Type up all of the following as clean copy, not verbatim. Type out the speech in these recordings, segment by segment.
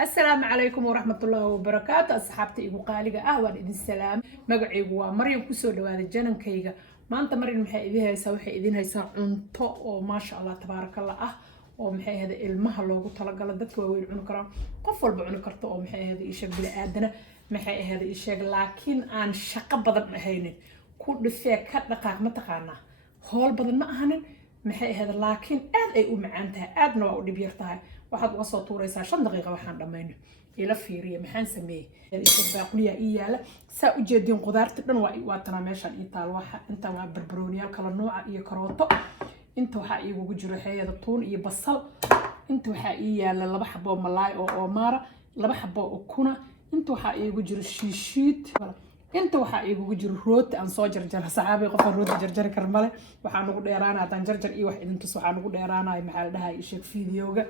السلام عليكم ورحمة الله وبركاته أصحابتي إيقو قالقة أهوان إذن السلام مقعيقو ومريم كسو دواد الجنن كيغا ما أنت مريم محي إذن هايسا وحي إذن هايسا عنطو وما شاء الله تبارك الله ومحي هذا المها لوغو طلقا لدك وويل عنكرا قفل بعنكرتو ومحي هذا إيشاق بلا آدنا محي هذا إيشاق لكن أن شاق بدن أهينين كل فيها كدقاق متقانا هول بدن ما أهنين maxay ahayd laakiin aad ay u macaan tahay aadna waa u dhib yar tahay waxaad uga soo tuuraysaa 5 daqiiqo waxaan dhamayno ila fiiriye maxaan sameeyay baaqliya iyaala saa u jeedin qudaarta dhan waa tana meeshan inta waxa inta waa barbarooniyaal kala nooca iyo karooto inta waxa iigu jiro xeeyada tuun iyo basal inta waxa iyaala 2 xabo malaay oo oomara 2 xabo ukuna inta waxa iigu jiro shiishiid inta waxa iigu jiro rooti aan soo jarjar saxaabay qof rooti jarjar karmale waxaan ugu dheeraanaa tan jarjar iyo wax idin tus waxaan ugu dheeraanaa maxaa la dhahay sheeg fiidiyowga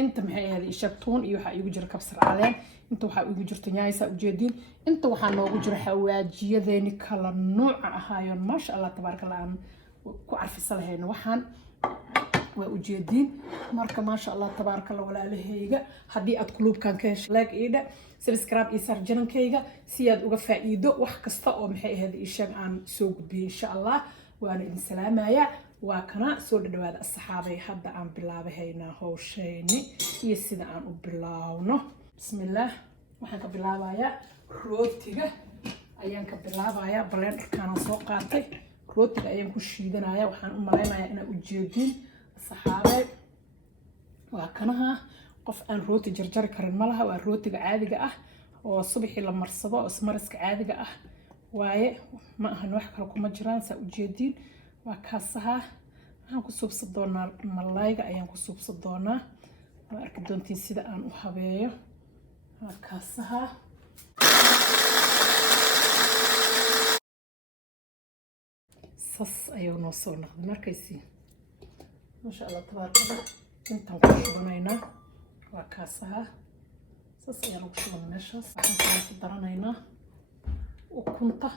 inta maxay ahayd sheeg tuun iyo waxa iigu jiro kabsar caleen inta waxa iigu jirto nyaaysa u jeedin inta waxa noogu jiro xawaajiyadeeni kala nooc ahaayon ma sha Allah tabaarakallah ku arfisalahayn waxaan waa u jeedin marka ma sha Allah tabaarakallah walaalahayga hadii aad qulubkan ka heshay like ida subscribe iyo sar janankayga si aad uga faa'iido wax kasta oo maxay ahayd ishaag aan soo gudbiyo insha Allah waana idin salaamaya waa kana soo dhawaada asxaabay hadda aan bilaabahaynaa hawshayni iyo sida aan u bilaawno bismillaah waxaan ka bilaabayaa rootiga ayaan ka bilaabayaa blenderkaan soo qaatay rootiga ayaan ku shiidanayaa waxaan u maleynayaa inaan u jeedin asxaabay waa kanaha qof aan rooti jarjar karin malaha waa rootiga caadiga ah oo subaxii la marsado oo ismariska caadiga ah waaye ma ahan wax kale kuma jiraan saa u jeedin waa kaasaha waxaan ku suubsan doonaa malayga ayaan ku suubsan doonaa waa arki doontiin sida aan u habeeyo waa kaasaha sas ayuu noo soo noqday markaysi ما شاء الله تبارك الله انت وشبنينا وكاسها ساسيا وشبن مشاس waxaan ku daranaynaa ukunta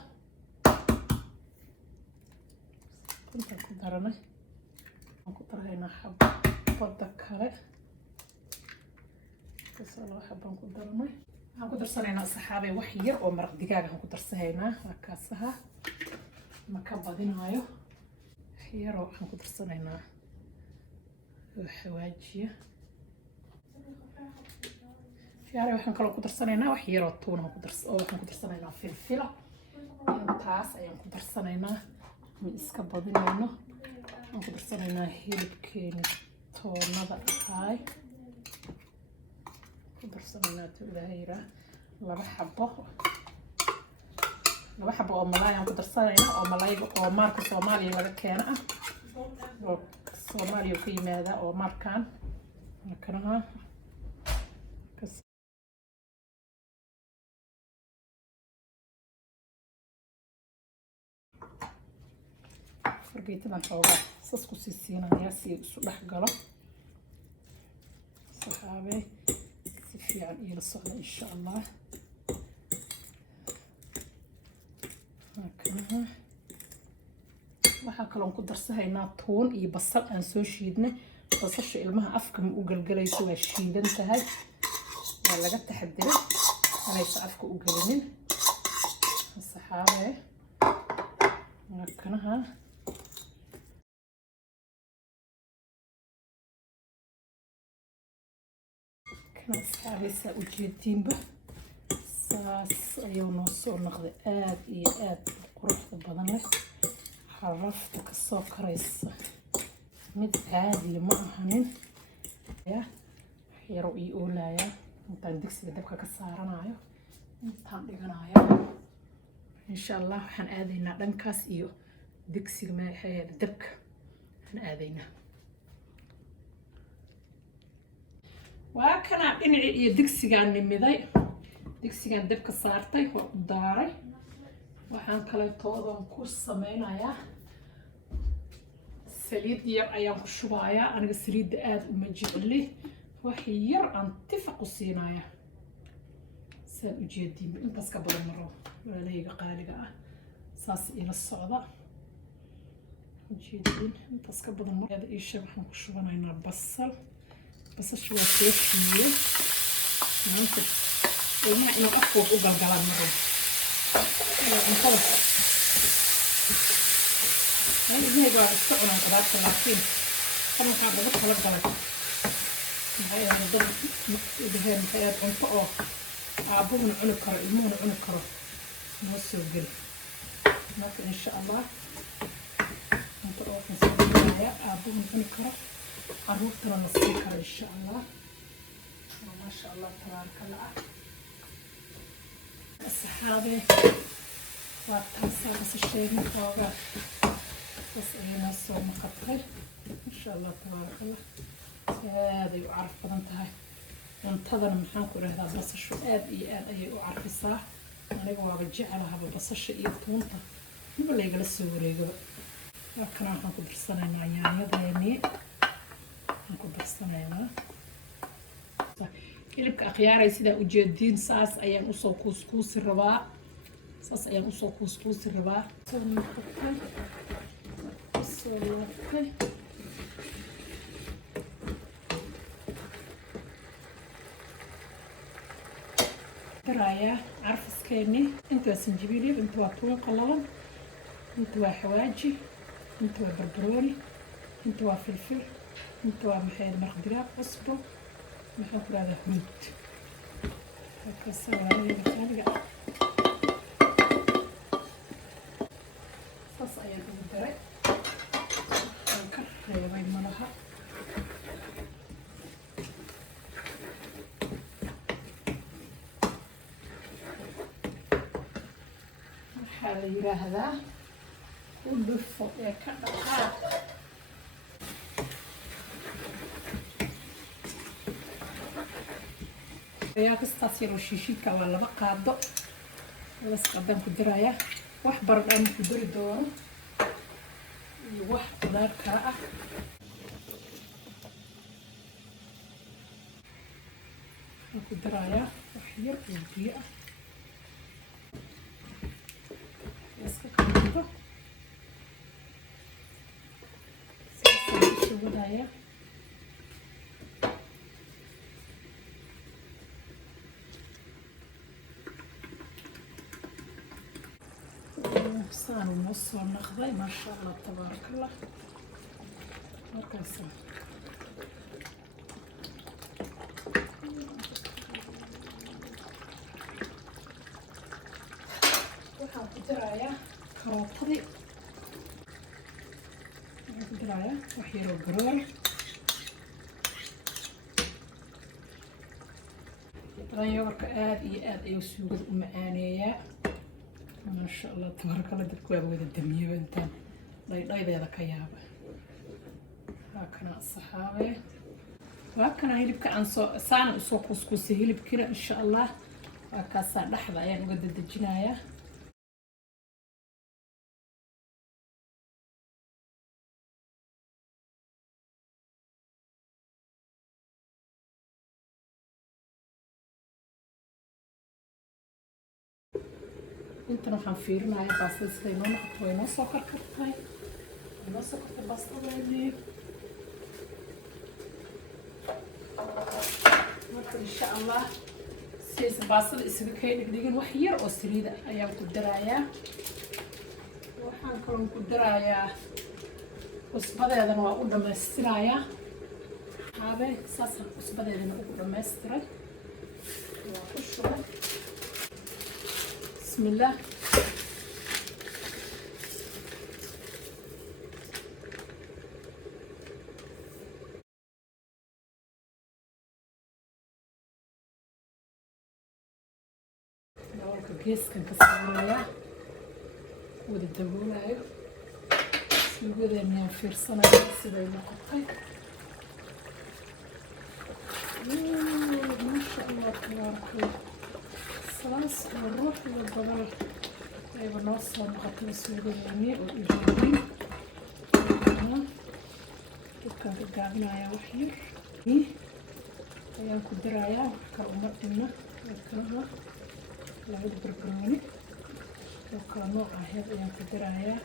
ku daranay waxaan ku daraynaa xabada kale kasoo xabban ku daranay waxaan ku darsanaynaa saxaabay wax yar oo maraq digaag ah ku darsahaynaa kaasaha ma ka badinayo yar oo waxaan ku darsanaynaa حواجية يعني waxaan kala ku darsanaynaa wax yar oo tuun ku waxaan ku darsanaynaa filfila intaas ayaan ku darsanaynaa mid iska badinayno waxaan ku darsanaynaa hilibkeena toonada ahay ku darsanaynaa tuulahayra 2 xabo oo malaay aan ku darsanaynaa oo malayga oo marka Soomaaliya laga keeno ah Soomaaliya ku yimaada oo markaan kanaha fargeetada xoogaa sas ku siinayaa si isu dhex galo saxaabe si fiican ila socda insha Allah kanaha waxaan kaloon ku darsahaynaa tuun iyo basal aan soo shiidnay basasha ilmaha afka ma u galgalayso waa shiidan tahay waa laga taxadiray inaysan afka u galinin saxaabe kanaha kana saxaabe saa u jeediinba saas ayuu noo soo noqday aad iyo aad quruxda badan leh حرفت كسو كريس مد عادي ما أهنين يا يرو يقولايا انت عندك سيدة دبكة كسارنايا انت عندقنايا إن شاء الله حن آذينا دنكاس إيو دكسي ما هي دبكة حن آذينا وكان إني دكسي كان نمذي دكسي كان دبكة صارتي وداري waxaan kale toodan ku sameeynayaa saliid yar ayaan ku shubayaa aniga saliid aad u majecli wax yar aan tifaq u siinayaa saan u jeedin intaas ka badan maro walaalayga qaaliga ah saas ila socda jeedin intaas ka badan maro isha waxaan ku shubanaynaa basal basashu waa soo shiiday ممكن يعني إنه أفوق وقلقلان مرة انطلق يعني إذن يقعد السعنا قرارك لكن كانوا حاجة بطلق قلق هاي هنضل إذن هاي انطقه عبوهن عنكر المون عنكر نوصي وقل لكن إن شاء الله انطقه نسوي هاي عبوهن عنكر عروبتنا نسيكر إن شاء الله ما شاء الله تبارك الله السحابة وابتنسى بس الشيء مفوقات بس أنا الصور مقطعي إن شاء الله تبارك الله هذا يعرف بدنتها ينتظر محاكو لهذا بس شو آد أي أعرف الساعة أنا جوا بجعلها بس الشيء تونتا نبغى يجلس وريجو لكن أنا هنقدر صنعنا يعني هذا يعني هنقدر صنعنا hilibka akhyaarey sida u jeedin saas ayaan u soo kuuskuusi rabaa daraya carfiskeeni inta sanjibiil inta waa tuun qalalan inta waa xawaaji inta waa barbarooni inta waa filfil inta waa maxay marqdiraaq cusbo maxaan ku raada huruud halkaasa waayada qaaliga saas ayaan ugu daray waan ka reebay malaha waxaa la yiraahdaa u dhufo ee ka dhaqaaq يا قصة يروح شيشيك ولا بقعدة بس قدام كدرايا واحد برد أنا كدري دور واحد دار كراء كدرايا وحير وبيئة بس كده شو بداية صاروا نص ونخضي ما شاء الله تبارك الله هكذا waxaan ku darayaa karootadii waxaan ku darayaa wax yaroo garoor yogarka aad iyo aad ayuu suugada u macaaneeyaa ما شاء الله تبارك الله دبكوا أبغى الدمية بنتان ضاي ذا كيابة هكذا الصحابة وهكذا هي لبك عن سان وسوق كوسكوسي هي لبكنا إن شاء الله هكذا صار لحظة يعني قد الجناية inta waxaan fiirinayaa baastada sida inoo noqoto way noo soo karkartay baastadeenii marka insha allah si baastada isaga kay dhigdhigin wax yar oo saliida ayaan ku darayaa waxaan kaloo ku darayaa cusbadeedana waa u dhammaystirayaa habe saasaan cusbadeedana ugu dhammaystiray waa ku shubay بسم الله الجيس كان كسرنايا ودا دبولايو سوغدا ميان فيرسنا سيدا نقطاي ما شاء الله تبارك الله خلاص نروح للبلد أيوة نوصل نقطة السوق اليمين والإيجابي كان قاعدين يا وحير أيام كدرايا كأمر إنا كلها لعود بربروني وكانوا عهد أيام كدرايا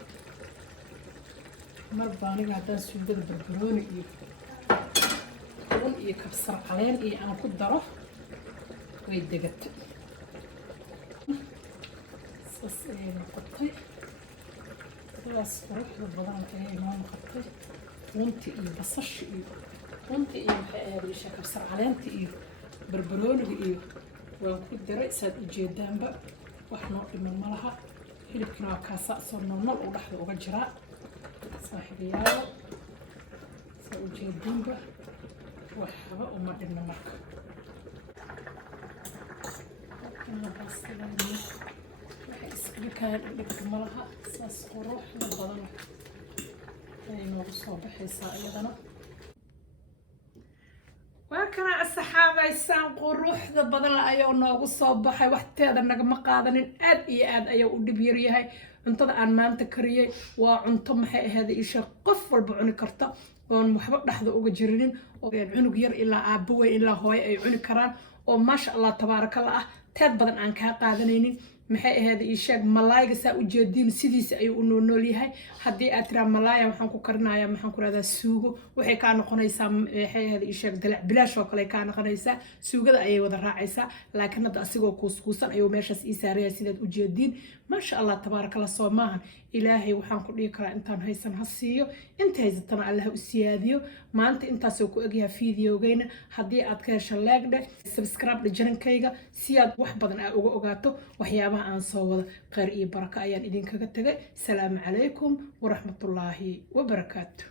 مرباني قاعدين سوق البربروني إيه كبسر علين إيه أنا كدره way degatay saas ayay noqotay sidaas quruxda badan ayay noo noqotay runtii iyo basasha iyo runtii iyo maxay ahayd isha kabsar caleenta iyo barbarooniga iyo waan ku daray saad ujeedaanba wax noo dhiman ma laha hilibkina waa kaasaa soo noolnool uu dhexda uga jiraa saaxiibayaal saa ujeedaanba waxba uma dhibno marka waxay iskaga kaan dhibka ma laha saas quruxda badan ayay noogu soo baxaysaa iyadana waa kana asxaabaysaan quruxda badan la ayuu noogu soo baxay waxteeda nagama qaadanin aad iyo aad ayuu u dhib yar yahay cuntada aan maanta kariyay waa cunto maxay ahayd isha qof walba cuni karta oon waxba dhexda uga jirinin oo cunug yar ilaa aabbo weyn ilaa hooyo ay cuni karaan oo maasha allah tabaarakallah ah teed badan aan kaa qaadanaynin maxay ahayd isheeg malaayga saa ujeediin sidiisa ayuu u nool yahay haddii aad tiraa malaaya waxaan ku karinayaa maxaan ku rahdaa suugo waxay kaa noqonaysaa maxay ahayd isheeg dalac bilaash oo kale kaa noqonaysaa suugada ayay wada raacaysaa laakiin hadda asigoo kuuskuusan ayuu meeshaas ii saaraya sidaad ujeediin maasha allah tabaarakallah soo maahan ilaahay waxaan ku dhihi karaa intaan haysan ha siiyo inta haysatana allah u siyaadiyo maanta intaasoo ku egyaha fideogeyna haddii aad ka hesho leegdhe subscribe janankayga si aad wax badan aa uga ogaato waxyaabaha aan soo wada khayr iyo barako ayaan idinkaga tagay salaamu calaykum waraxmatullaahi wabarakaatu